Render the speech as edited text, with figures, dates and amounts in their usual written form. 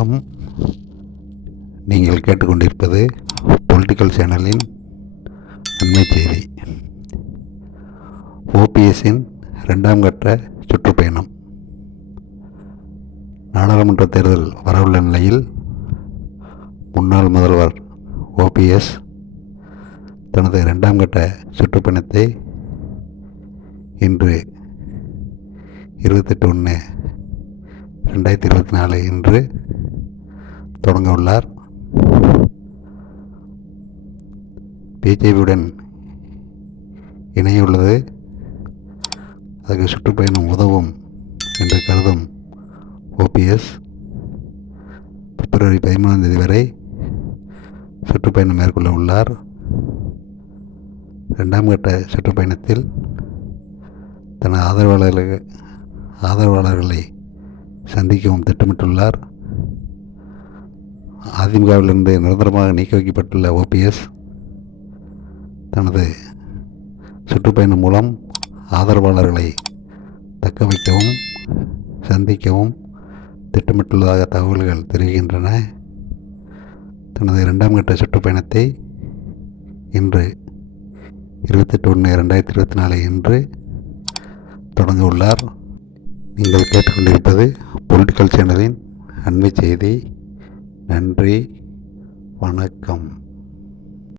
வணக்கம். நீங்கள் கேட்டுக்கொண்டிருப்பது பொலிட்டிக்கல் சேனலின் அண்மை செய்தி. ஓபிஎஸ்ஸின் 2ஆம் கட்ட சுற்றுப்பயணம். நாடாளுமன்ற தேர்தல் வரவுள்ள நிலையில் முன்னாள் முதல்வர் ஓபிஎஸ் தனது 2ஆம் கட்ட சுற்றுப்பயணத்தை இன்று 28/1/2024 இன்று தொடங்க உள்ளார். பிஜேபியுடன் இணையுள்ளது அதுக்கு சுற்றுப்பயணம் உதவும் என்று கருதும் ஓபிஎஸ் பிப்ரவரி 13ஆம் தேதி வரை சுற்றுப்பயணம் மேற்கொள்ள உள்ளார். 2ஆம் கட்ட சுற்றுப்பயணத்தில் தனது ஆதரவாளர்களை சந்திக்கவும் திட்டமிட்டுள்ளார். அதிமுகவிலிருந்து நிரந்தரமாக நீக்கி வைக்கப்பட்டுள்ள ஓபிஎஸ் தனது சுற்றுப்பயணம் மூலம் ஆதரவாளர்களை தக்க வைக்கவும் சந்திக்கவும் திட்டமிட்டுள்ளதாக தகவல்கள் தெரிவிக்கின்றன. தனது 2ஆம் கட்ட சுற்றுப்பயணத்தை இன்று 28/1/2024 இன்று தொடங்க உள்ளார். நீங்கள் கேட்டுக்கொண்டிருப்பது பொலிட்டிக்கல் சேனலின் அண்மை செய்தி. நன்றி, வணக்கம்.